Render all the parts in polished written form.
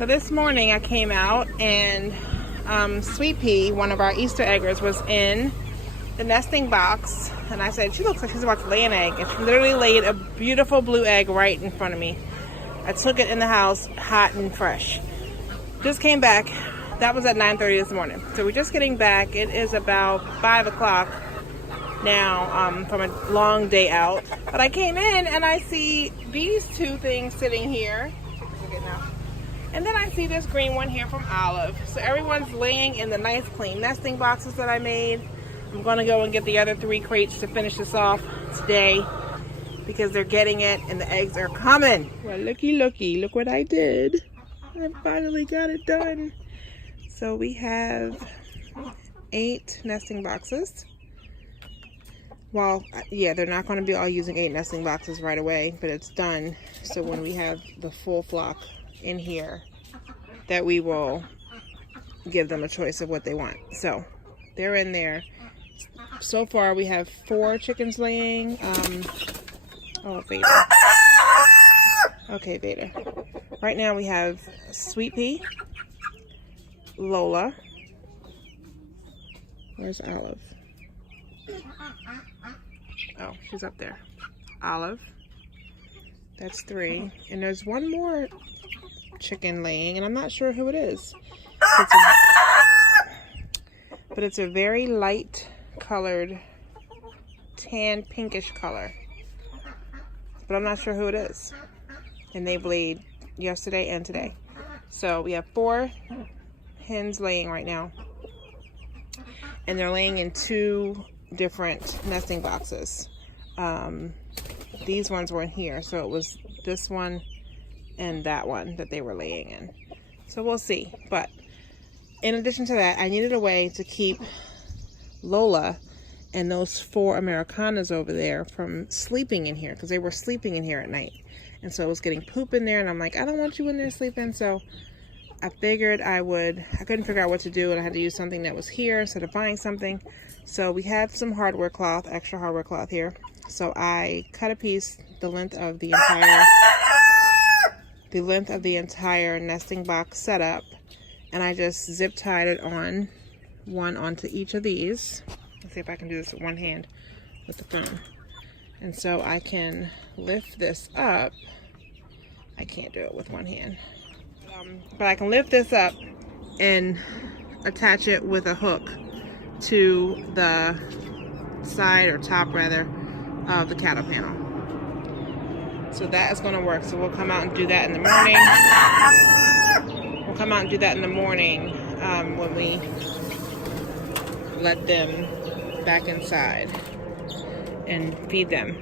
So this morning I came out and Sweet Pea, one of our Easter eggers, was in the nesting box, and I said, she looks like she's about to lay an egg, and she literally laid a beautiful blue egg right in front of me. I took it in the house, hot and fresh. Just came back. That was at 9:30 this morning. So we're just getting back. It is about 5 o'clock now from a long day out. But I came in and I see these two things sitting here. Look at now. And then I see this green one here from Olive. So everyone's laying in the nice clean nesting boxes that I made. I'm gonna go and get the other 3 crates to finish this off today because they're getting it and the eggs are coming. Well, looky, look what I did. I finally got it done. So we have 8 nesting boxes. Well, yeah, they're not gonna be all using 8 nesting boxes right away, but it's done. So when we have the full flock in here, that we will give them a choice of what they want. So they're in there. So far we have 4 chickens laying. Oh, Vader. Okay, Vader. Right now we have Sweet Pea, Lola. Where's Olive? Oh, she's up there. Olive. That's 3. And there's one more chicken laying, and I'm not sure who it is. But it's a very light colored, tan pinkish color. But I'm not sure who it is. And they laid yesterday and today. So we have 4 hens laying right now. And they're laying in 2 different nesting boxes. These ones were in here, so it was this one and that one that they were laying in. So we'll see. But in addition to that, I needed a way to keep Lola and those 4 Americanas over there from sleeping in here, because they were sleeping in here at night. And so it was getting poop in there, and I'm like, I don't want you in there sleeping. So I figured I couldn't figure out what to do, and I had to use something that was here instead of buying something. So we had some hardware cloth, extra hardware cloth here. So I cut a piece the length of the entire nesting box setup, and I just zip tied it onto each of these. Let's see if I can do this with one hand with the phone. And so I can lift this up. I can't do it with one hand. But I can lift this up and attach it with a hook to the side, or top rather, of the cattle panel. So that is going to work. So we'll come out and do that in the morning. When we let them back inside and feed them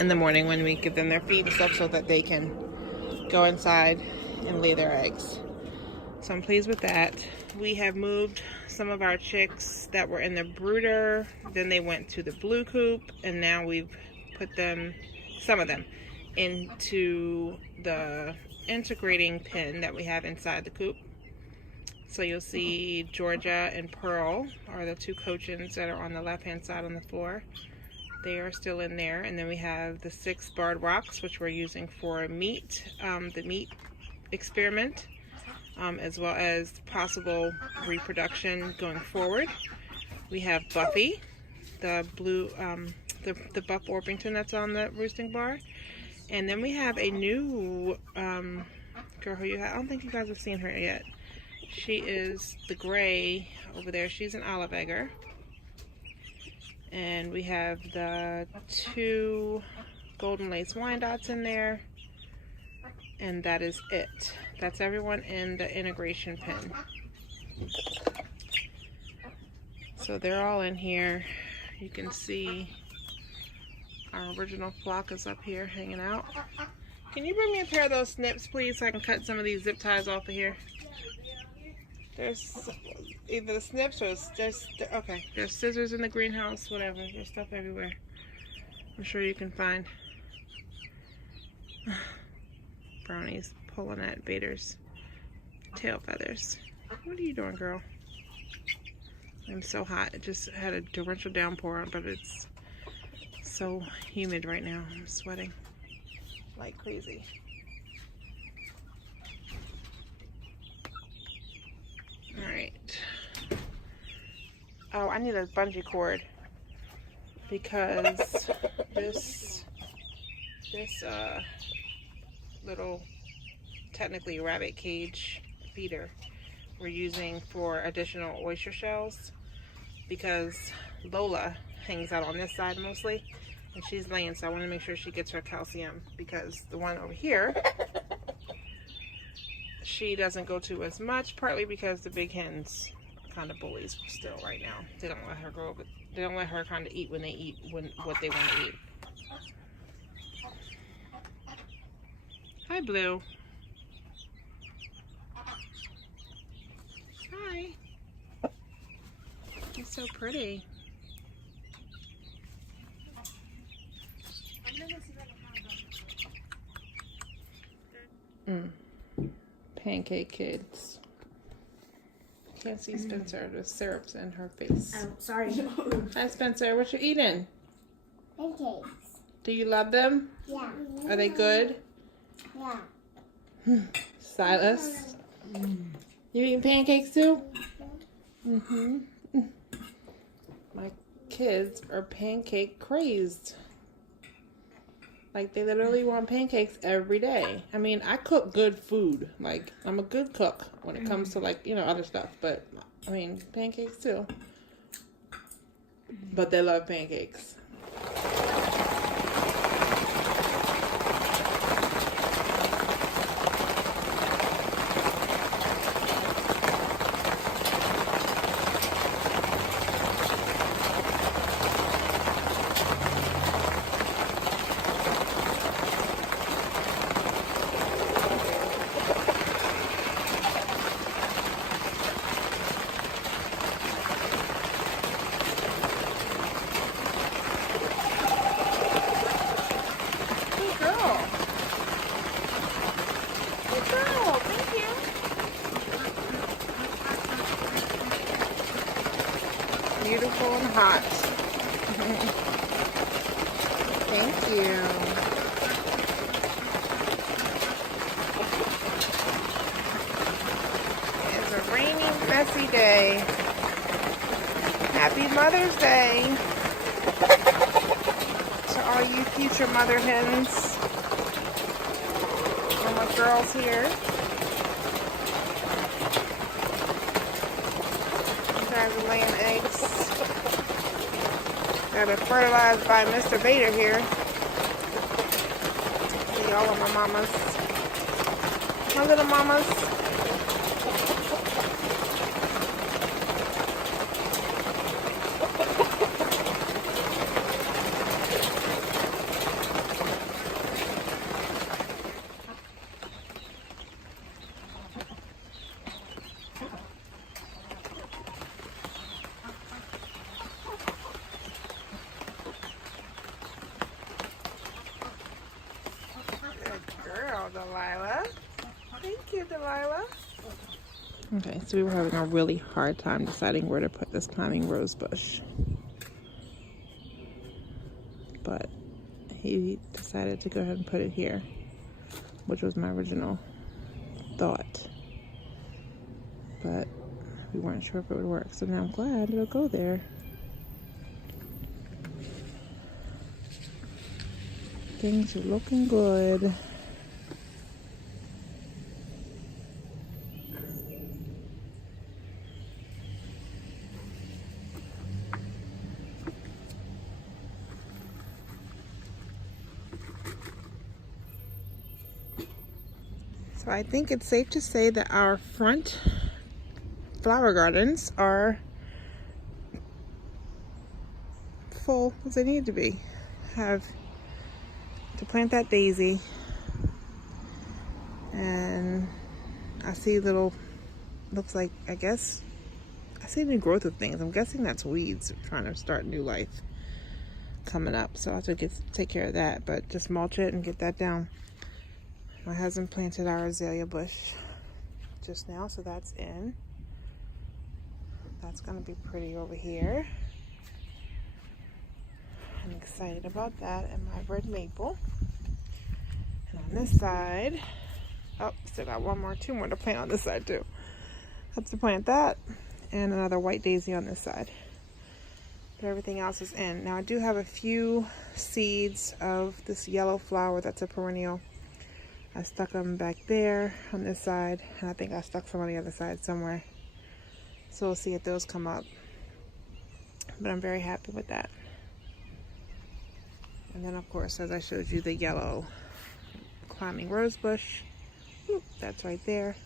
in the morning, when we give them their feed and stuff, so that they can go inside and lay their eggs. So I'm pleased with that. We have moved some of our chicks that were in the brooder, then they went to the blue coop, and now we've put them, some of them, into the integrating pen that we have inside the coop. So you'll see Georgia and Pearl are the 2 cochins that are on the left hand side on the floor. They are still in there. And then we have the 6 barred rocks, which we're using for meat, the meat experiment, as well as possible reproduction going forward. We have Buffy, the blue, the buck Orpington that's on the roosting bar. And then we have a new girl who I don't think you guys have seen her yet. She is the gray over there. She's an olive egger. And we have the 2 golden lace Wyandottes in there. And that is it. That's everyone in the integration pen. So they're all in here. You can see our original flock is up here hanging out. Can you bring me a pair of those snips, please, so I can cut some of these zip ties off of here? There's either the snips or okay. There's scissors in the greenhouse, whatever. There's stuff everywhere. I'm sure you can find. Brownie's pulling at Vader's tail feathers. What are you doing, girl? I'm so hot. It just had a torrential downpour, but it's so humid right now. I'm sweating like crazy. Oh, I need a bungee cord because this little, technically rabbit cage feeder we're using for additional oyster shells, because Lola hangs out on this side mostly and she's laying, so I want to make sure she gets her calcium, because the one over here she doesn't go to as much, partly because the big hens kind of bullies still right now. They don't let her grow, but they don't let her kind of eat when they eat what they want to eat. Hi, Blue. Hi. He's so pretty. Pancake kids. Can't see Spencer. The syrup's in her face. Oh, sorry. Hi, Spencer. What you eating? Pancakes. Do you love them? Yeah. Are they good? Yeah. Silas? You eating pancakes too? My kids are pancake crazed. Like, they literally want pancakes every day. I mean, I cook good food. Like, I'm a good cook when it comes to, like, you know, other stuff. But, I mean, pancakes too. But they love pancakes. Beautiful and hot. Thank you. It's a rainy, messy day. Happy Mother's Day to all you future mother hens. All my girls here. You guys are laying eggs. Got it fertilized by Mr. Vader here. See all of my mamas. My little mamas. Delilah. Thank you, Delilah. Okay, so we were having a really hard time deciding where to put this climbing rose bush. But he decided to go ahead and put it here, which was my original thought. But we weren't sure if it would work, so now I'm glad it'll go there. Things are looking good. So I think it's safe to say that our front flower gardens are full as they need to be. Have to plant that daisy, and I see little, looks like, I guess, I see new growth of things. I'm guessing that's weeds trying to start new life coming up, so I have to take care of that, but just mulch it and get that down. My husband planted our azalea bush just now, so that's in. That's gonna be pretty over here. I'm excited about that, and my red maple. And on this side, oh, still got two more to plant on this side too. Have to plant that, and another white daisy on this side. but everything else is in. Now I do have a few seeds of this yellow flower that's a perennial. I stuck them back there on this side, and I think I stuck some on the other side somewhere. So we'll see if those come up. But I'm very happy with that. And then of course, as I showed you, the yellow climbing rose bush. Oop, that's right there.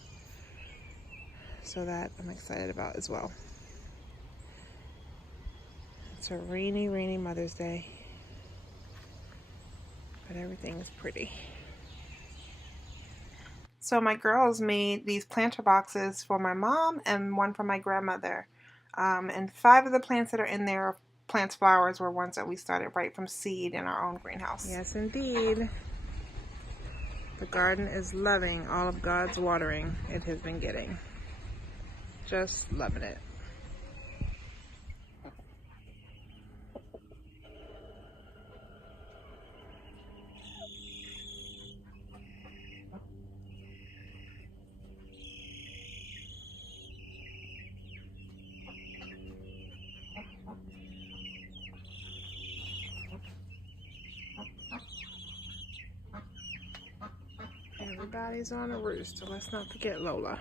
So that I'm excited about as well. It's a rainy, rainy Mother's Day. But everything is pretty. So my girls made these planter boxes for my mom and one for my grandmother. And 5 of the plants that are in there, plants flowers, were ones that we started right from seed in our own greenhouse. Yes, indeed. The garden is loving all of God's watering it has been getting. Just loving it. Everybody's on a rooster. Let's not forget Lola.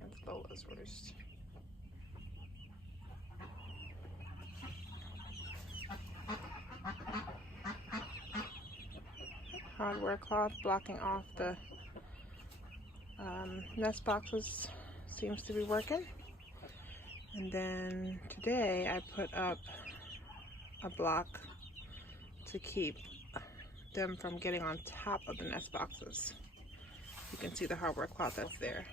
That's Lola's roost. Hardware cloth blocking off the nest boxes seems to be working. And then today I put up a block to keep them from getting on top of the nest boxes. You can see the hardware cloth that's there.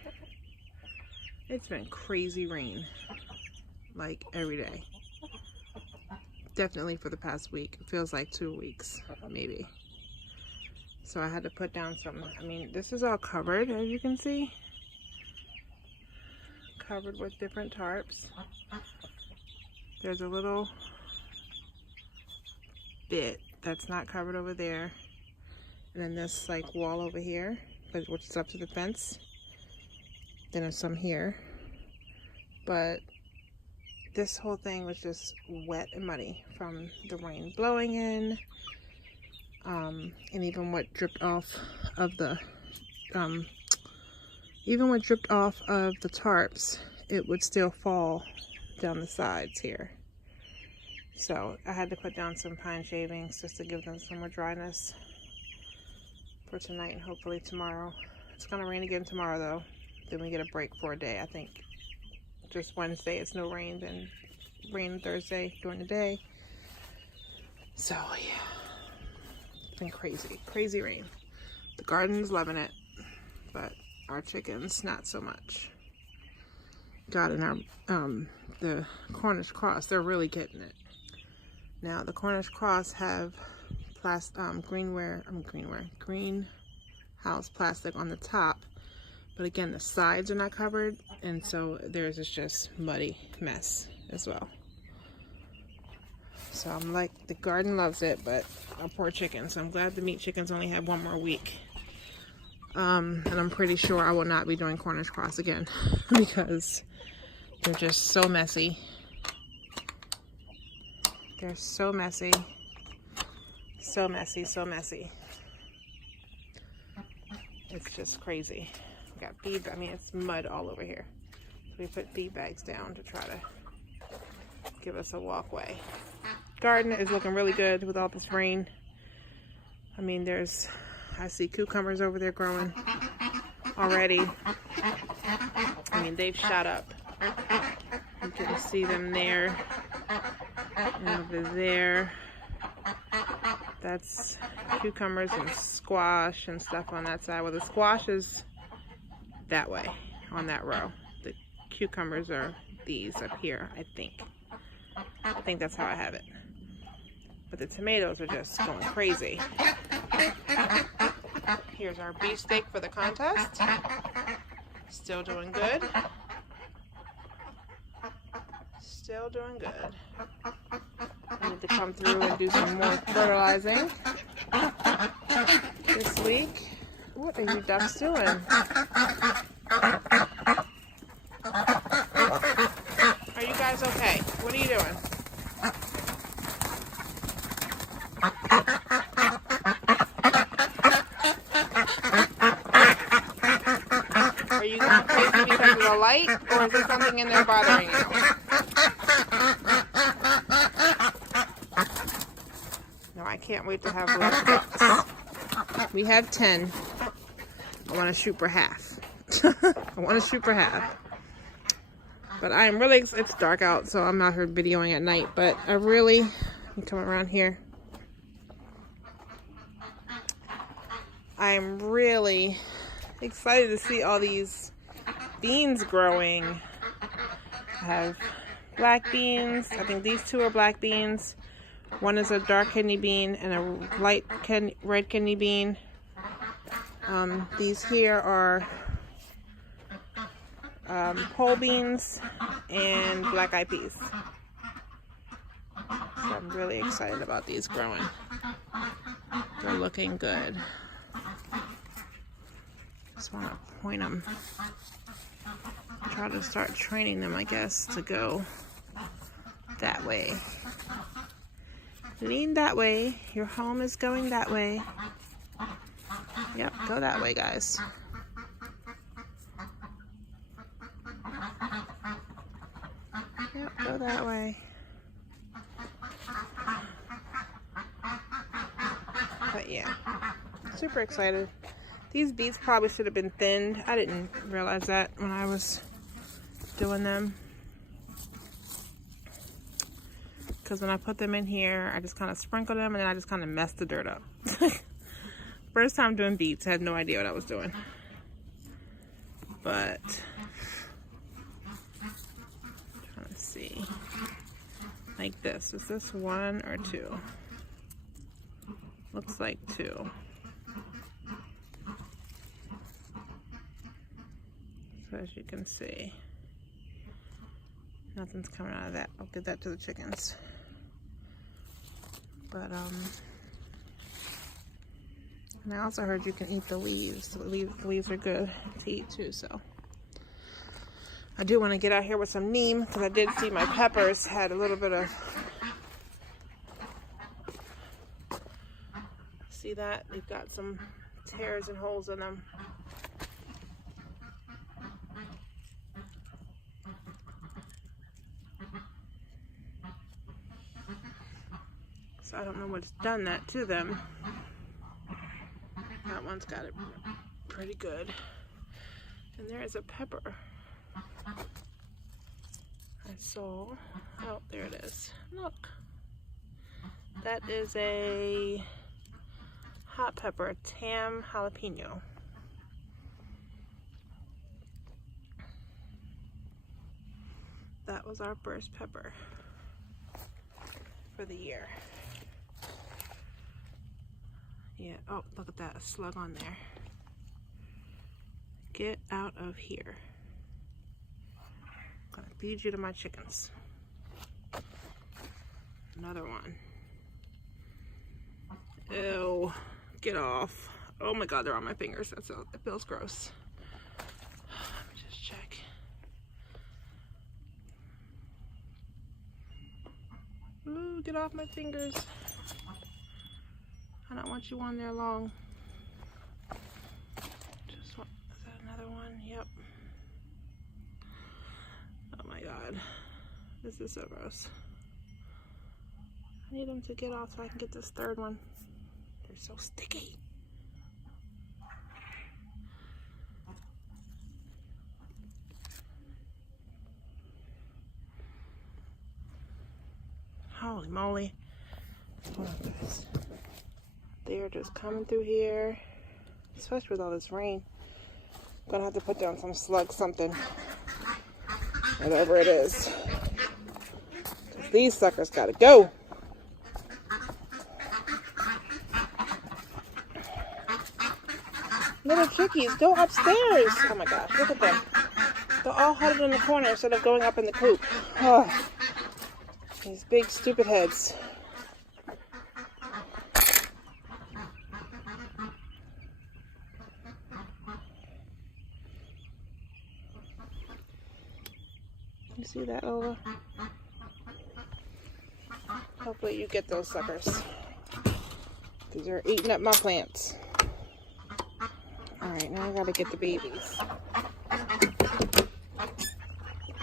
It's been crazy rain, like every day. Definitely for the past week. It feels like 2 weeks, maybe. So I had to put down some, I mean, this is all covered, as you can see. Covered with different tarps. There's a little bit that's not covered over there, and then this like wall over here, which is up to the fence. Then there's some here, but this whole thing was just wet and muddy from the rain blowing in, and even what dripped off of the tarps, it would still fall down the sides here. So I had to put down some pine shavings just to give them some more dryness for tonight and hopefully tomorrow. It's going to rain again tomorrow though. Then we get a break for a day. I think just Wednesday it's no rain, then rain Thursday during the day. So yeah, it's been crazy, crazy rain. The garden's loving it, but our chickens not so much. God, and our the Cornish cross, they're really getting it. Now the Cornish cross have greenhouse plastic on the top, but again the sides are not covered, and so theirs is just muddy mess as well. So I'm like, the garden loves it, but our poor chickens. I'm glad the meat chickens only have 1 more week. And I'm pretty sure I will not be doing Cornish cross again because they're just so messy. They're so messy. So messy, so messy. It's just crazy. We got feed, I mean, it's mud all over here. So we put feed bags down to try to give us a walkway. Garden is looking really good with all this rain. I mean, I see cucumbers over there growing already. I mean, they've shot up. You can see them there and over there. That's cucumbers and squash and stuff on that side. Well, the squash is that way on that row. The cucumbers are these up here, I think. I think that's how I have it. But the tomatoes are just going crazy. Here's our beefsteak for the contest. Still doing good. Still doing good. I need to come through and do some more fertilizing this week. What are you ducks doing? the light, or is there something in there bothering you? No, I can't wait to have black ducks. We have 10. I want to shoot for half. I want to shoot for half. But I'm really, it's dark out, so I'm not here videoing at night. But I really, I'm coming around here. I'm really excited to see all these beans growing. I have black beans. I think these two are black beans. One is a dark kidney bean and a light red kidney bean. These here are whole beans and black eyed peas. So I'm really excited about these growing. They're looking good. Just want to point them. Try to start training them, I guess, to go that way. Lean that way. Your home is going that way. Yep, go that way, guys. Yep, go that way. But yeah, super excited. These beets probably should have been thinned. I didn't realize that when I was doing them. Because when I put them in here, I just kind of sprinkled them and then I just kind of messed the dirt up. First time doing beets, I had no idea what I was doing. But, trying to see. Like this. Is this 1 or 2? Looks like 2. So as you can see, nothing's coming out of that. I'll give that to the chickens. But and I also heard you can eat the leaves. The leaves are good to eat too. So I do want to get out here with some neem because I did see my peppers had a little bit of. See that? They've got some tears and holes in them. So I don't know what's done that to them. That one's got it pretty good. And there is a pepper. I saw. Oh, there it is. Look. That is a hot pepper, tam jalapeno. That was our first pepper for the year. Yeah, oh, look at that, a slug on there. Get out of here. I'm gonna feed you to my chickens. Another one. Ew, get off. Oh my God, they're on my fingers. That feels gross. Let me just check. Ooh, get off my fingers. I don't want you on there long. Just one. Is that another one? Yep. Oh my God. This is so gross. I need them to get off so I can get this third one. They're so sticky. Holy moly. Hold on, guys. They're just coming through here, especially with all this rain. I'm gonna have to put down some slug something, whatever it is. These suckers gotta go. Little chickies, go upstairs. Oh my gosh, look at them. They're all huddled in the corner instead of going up in the coop. Oh, these big stupid heads. You see that, Ola? Hopefully you get those suckers, because they're eating up my plants. Alright, now I gotta get the babies.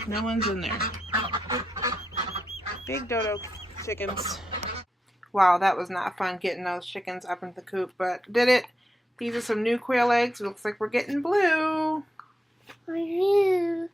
No one's in there. Big dodo chickens. Wow, that was not fun getting those chickens up into the coop, but did it. These are some new quail eggs. Looks like we're getting blue. For you.